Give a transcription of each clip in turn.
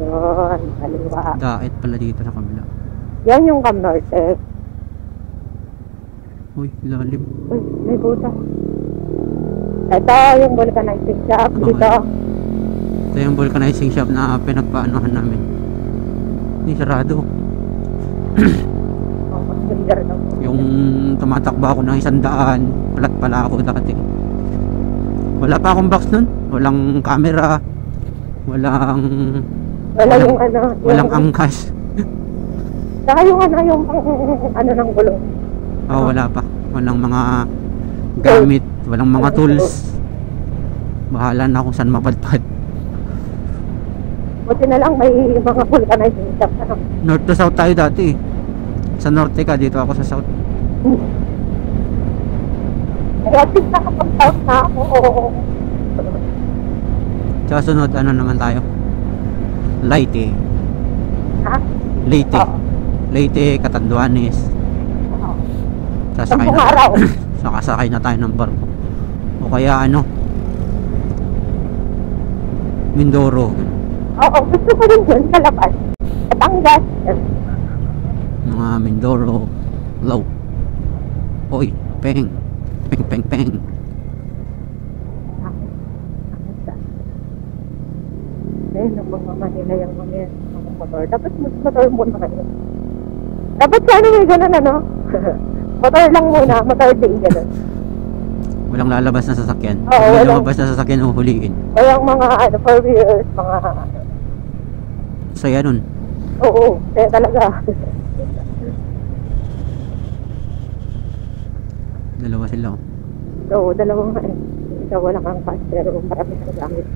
Yun, kaliwa. Daet pala dito sa kabila. Yan yung Cam Norte. Uy, lalim. Uy, may buta. Ito yung vulcanizing shop Okay. dito. Ito yung vulcanizing shop na pinagpaanohan namin. Hindi, sarado. Oh, masundar na po. Yung tumatakbo ako ng 100, palat pala ako dati. Wala pa akong box nun. Walang camera. Walang Yung ano. walang angkas. Saka yung ano, yung ano ng gulong. Oh, wala pa. Walang mga gamit. Walang mga tools. Bahala na kung saan mapadpad. Buti na lang may mga vulcanizing shop. Ano? North to south tayo dati. Sa norte ka, dito ako sa south. Kaya at least nakapag-south na ako. Tsaka sunod, ano naman tayo? Leyte. Ha? Leyte. Oo. Leyte, Catanduanes. Oo. Sasakay Sampung na. araw. Sakasakay na tayo ng barko. O kaya ano? Mindoro. Oo, gusto ko rin dun sa labas. Batangas. Mga Mindoro. Low. Oy, peng. Peng, peng, peng. Ayun, ang mga Manila yung mga motor. Dapat motor muna kayo. Dapat sana may ganun ano. Motor lang muna, motor din ganun. Walang lalabas na sasakyan. Oo, Pag may walang- lumabas na sasakyan, uhuliin. Walang mga ano, 4 wheels, mga Saya nun. oo, kaya talaga. Dalawa sila. Oh. Oo, dalawang isa walang angkas, pero marami sa gamit.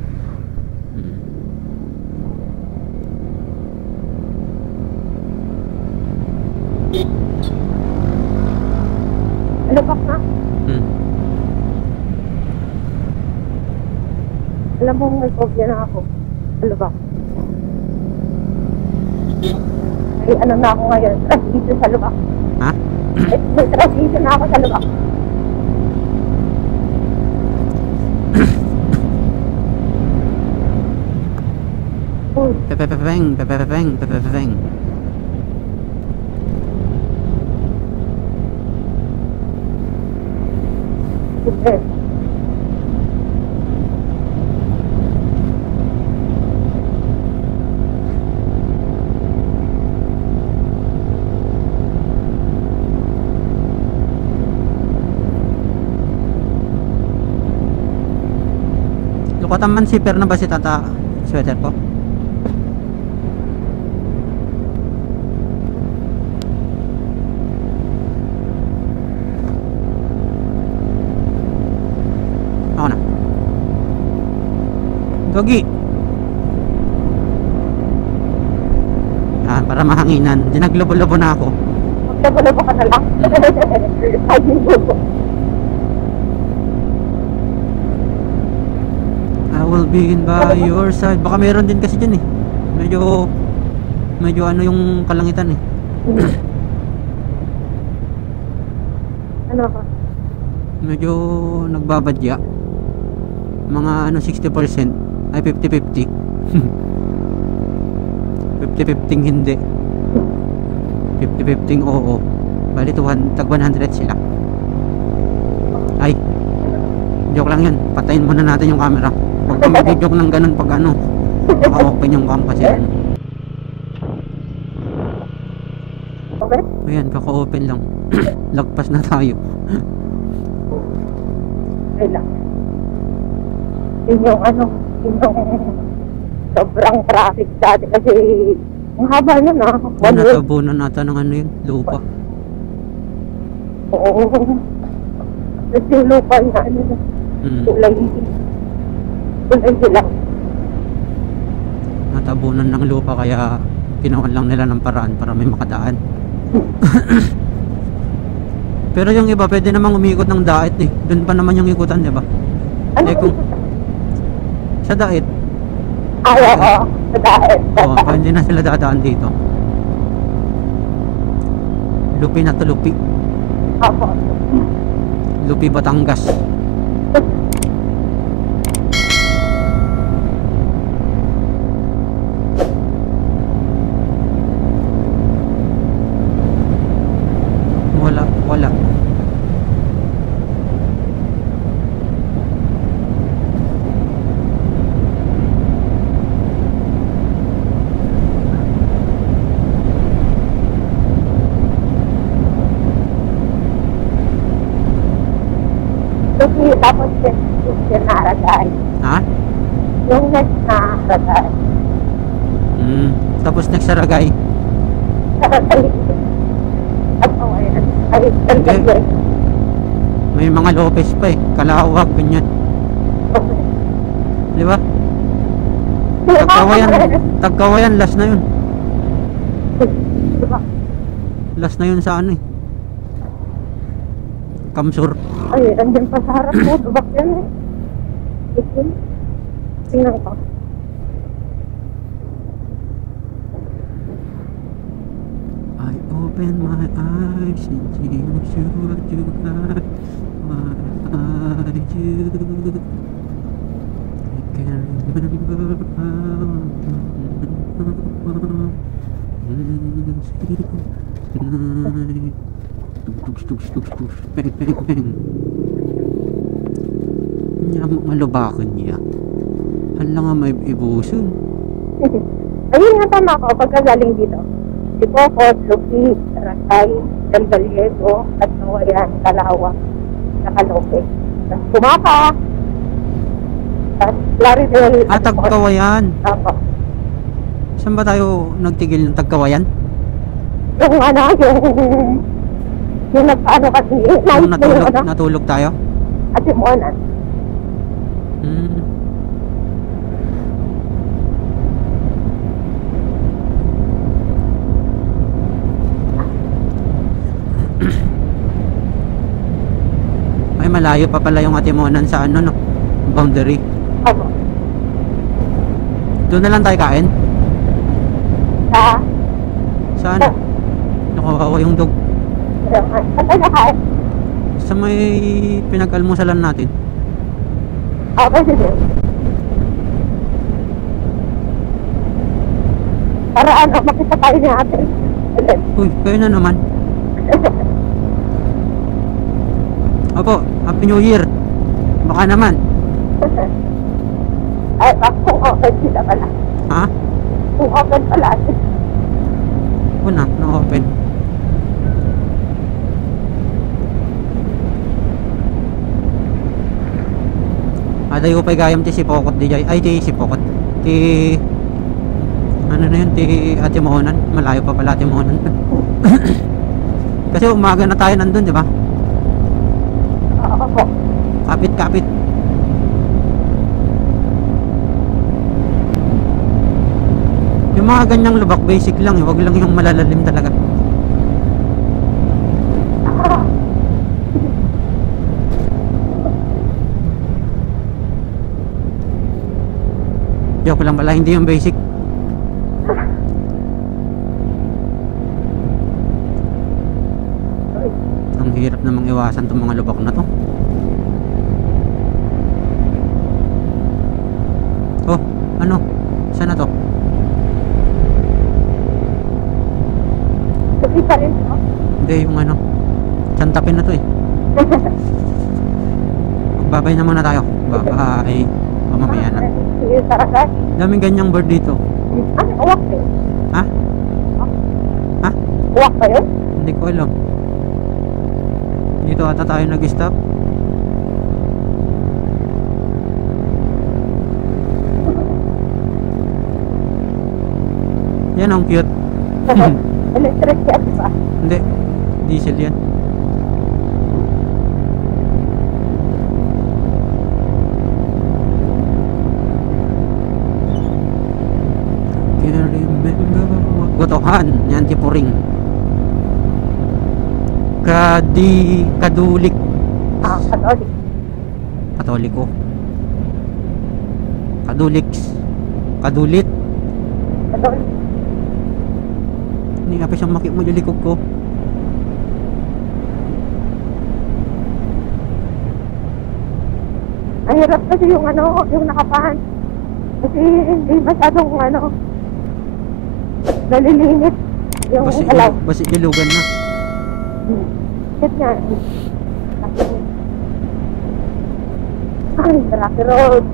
Mm. Ano ba ka? Hmm. Alam mo, may phobia na ako. Ano ba? Ay, ano na ako ngayon? Transition sa lubak. Ha? Ay, may transition na ako sa lubak. Uy, Pepepepeng, pepepepeng, pepepepeng. super. Lukatan man zipper na ba si tata sweater ko? Ako na. Dogi. Yan, para mahanginan. Dinaglobo-lobo na ako. Magdabo-labo ka na lang. Ay, hindi po. I will be by your side. Baka meron din kasi dyan eh. Medyo ano yung kalangitan eh. Ano ka? Medyo nagbabadya. Mga ano 60%. Ay 50-50. 50-50 hindi. 50-50 oo. Bali tag 100 sila. Ay, joke lang yun. Patayin muna natin yung camera. Huwag ka mag-joke ng ganun pag ano. Naka-open yung cam kasi ano. Okay? Ayan, kaka-open lang. Lagpas na tayo. Okay lang. Yun yung ano, yun yung sobrang traffic dati kasi ang haba na na. One way. Natabunan nata ng ano yun, lupa. Oo. Kasi yung lupa na ano, kulay sila. Natabunan ng lupa kaya ginawan lang nila ng paraan para may makadaan. Pero yung iba pwede namang umikot ng daet eh. Doon pa naman yung ikutan, di ba? Ano Eh, kung sa daet, ay, oo. Dahil. oh, hindi na sila dadaan dito. Lupi na to, Lupi. Opo. Lupi, Batangas. Tapos yung naragay. Ha? Yung next na ragay. Tapos next sa Ragay. Ragay. At ayan. Ay, ragay. May mga Lopez pa eh. Kalawag, ganyan. Okay. Di ba? Tagkawayan, last na yun. Diba? Last na yun sa ano eh. Kamsur. Ay, andyan pa sa harap mo. Tubak yan eh. Isin. Tingnan ko. I open my eyes and see what you got. What I do. I can't remember how. Tugs. Peng. Niya mga lubakan niya. Hala nga may ibuson. Ayun nga tama ko. Pagkagaling dito. Si Pocot, Lupi, Ragay, Del Vallejo, at Nawayan, Kalawang, Nakalope. Tapos Pumaka. Tapos Claridel. Tagkawayan. Apo. Saan ba tayo nagtigil ng Tagkawayan? Yung ano, yung nagpaano kasi, Nung nice na yung ano, natulog tayo? at yung monan. Ay, malayo pa pala yung Atimonan sa ano, no? Boundary. Apo. Doon na lang tayo kain? Sa, Saan? Nakawawa yung dog. at ano ka? Sa may pinag-almusalan natin. Okay, sige. Para ano, makita tayo ni ate. Uy, kayo na naman. Opo, Happy New Year. Baka naman. Ay, kung open sila pala. Ha? Kung open pala. Una, na-open. Adayo pa'y gayam ti si Pokot di jay. Ay, ti si Pokot. Ti... Ano na yun? Ti Ate Mohonan. Malayo pa pala Ate Mohonan. Kasi umaga na tayo nandun, di ba? Oo po. Kapit. Yung mga ganyang lubak, basic lang. Huwag lang yung malalalim talaga. Joke lang pala, hindi yung basic. Ang hirap namang iwasan itong mga lubak na to. Oh, ano? Saan na to? Kasi pa rin, no? Hindi, yung ano. Santapin na to eh. Magbabay na muna tayo. Bye. Mamamaya na. Sige, Saragay. Daming ganyang bird dito. Ano, uwak ba yun? Ha? Ha? Uwak ba yun? Hindi ko alam. Dito ata tayo nag-stop. Yan ang cute. Electric yan, ba? Hindi. Diesel yan. Can't remember. Gotohan. Yan Tipuring. Kadulik. Katolik. Katoliko. Kaduliks. Kadulit. Katolik. Hindi nga pa siyang malikog ko. Ang hirap kasi yung ano, yung nakapahan. Kasi hindi masyadong ano, nalilinis yung alaw. Basi dilugan na. Shit nga. Ay, Rocky Road.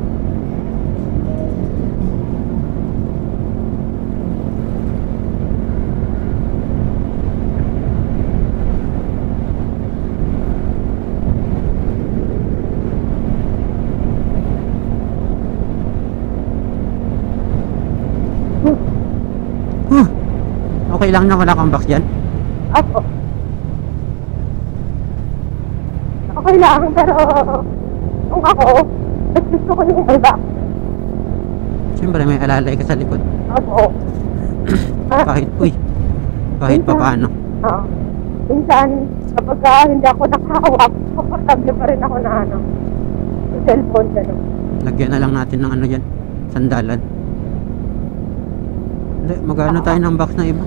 Huh. Okay lang na wala kang box dyan? Apo. Okay lang, pero kung ako, mas gusto ko yung may box. Siyempre may alalay ka sa likod. Apo. Kahit pa paano. Oo. Minsan, kapag hindi ako nakahawak, komportable pa rin ako na sa cellphone, gano'n. Lagyan na lang natin ng ano yan, sandalan. Hindi, magano tayo ng box na iba.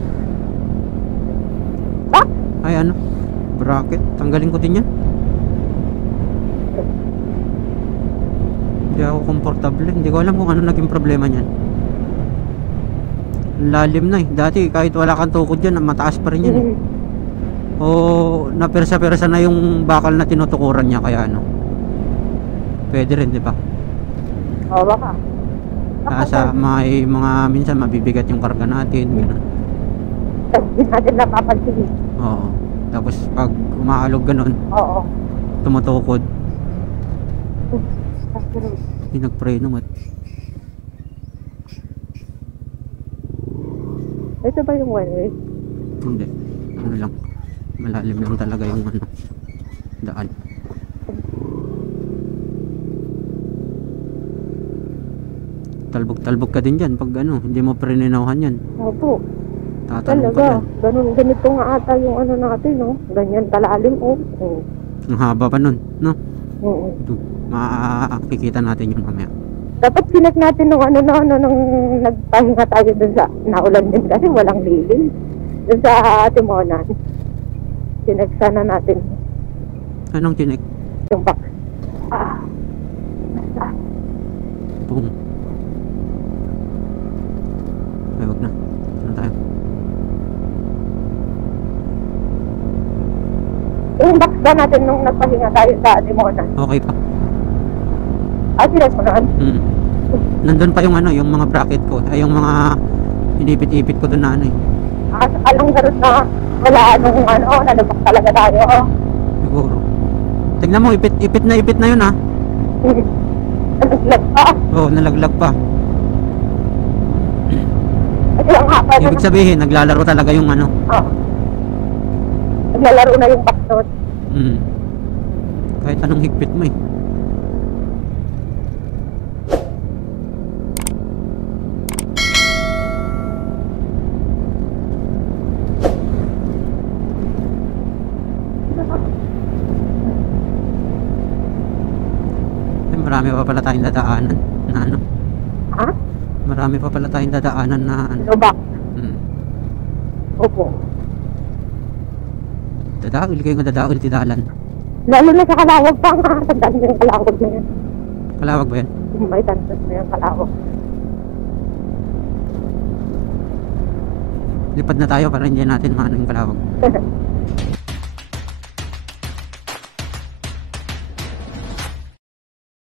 Box? Ay ano, bracket, tanggalin ko din yan. Hindi ako komportable, hindi ko alam kung ano naging problema niyan. Lalim na eh, dati kahit wala kang tukod dyan, mataas pa rin yan eh. O napersa-persa na yung bakal na tinutukuran niya, kaya ano, pwede rin, di ba? Oo, baka. Sa may mga minsan mabibigat yung karga natin, gano'n. Hindi natin napapansin. Oo. Tapos pag umaalog gano'n, Oo. tumutukod. Hindi nagpreno mat. Ito ba yung one way? Hindi. Ano lang. Malalim lang talaga yung ano, daan. Talbog-talbog ka din dyan pag ano, hindi mo preninawahan yan. Opo. Tatalong ka Talaga. dyan. Ganun, ganito nga ata yung ano natin, no? Ganyan kalalim, oh. Oo. Ang haba pa nun, no? Oo. Makikita natin yung mamaya. Dapat sinek natin nung ano nung nagpahinga tayo dun sa naulan din kasi walang lilim. Dun sa Timonan. Sinek sana natin Anong tinik? yung box. Basta. Boom. Ay, wag na. Ano tayo? Yung box ba natin nung nagpahinga tayo sa Timonan? Okay pa. Sinek mo noon? Nandun pa yung ano, yung mga bracket ko. Ay, yung mga inipit-ipit ko doon na ano eh. Alang garot na wala nung ano, nalabak talaga tayo. Siguro. Tignan mo, ipit na yun ah. Nalaglag pa. Oo, nalaglag pa. Kasi ang haba na. Ibig sabihin, naglalaro talaga yung ano. Naglalaro na yung box noon. Kahit anong higpit mo eh. Marami pa pala tayong dadaanan na ano. Ha? Marami pa pala tayong dadaanan na ano. No box. Opo. Dadaul kayo nga dadaul tidalan. Lalo na sa Kalawag pa nga. Tandaan mo yung Kalawag na yan. Kalawag ba yan? May tandaan mo yung Kalawag. Lipad na tayo para hindi natin maano yung kalawag.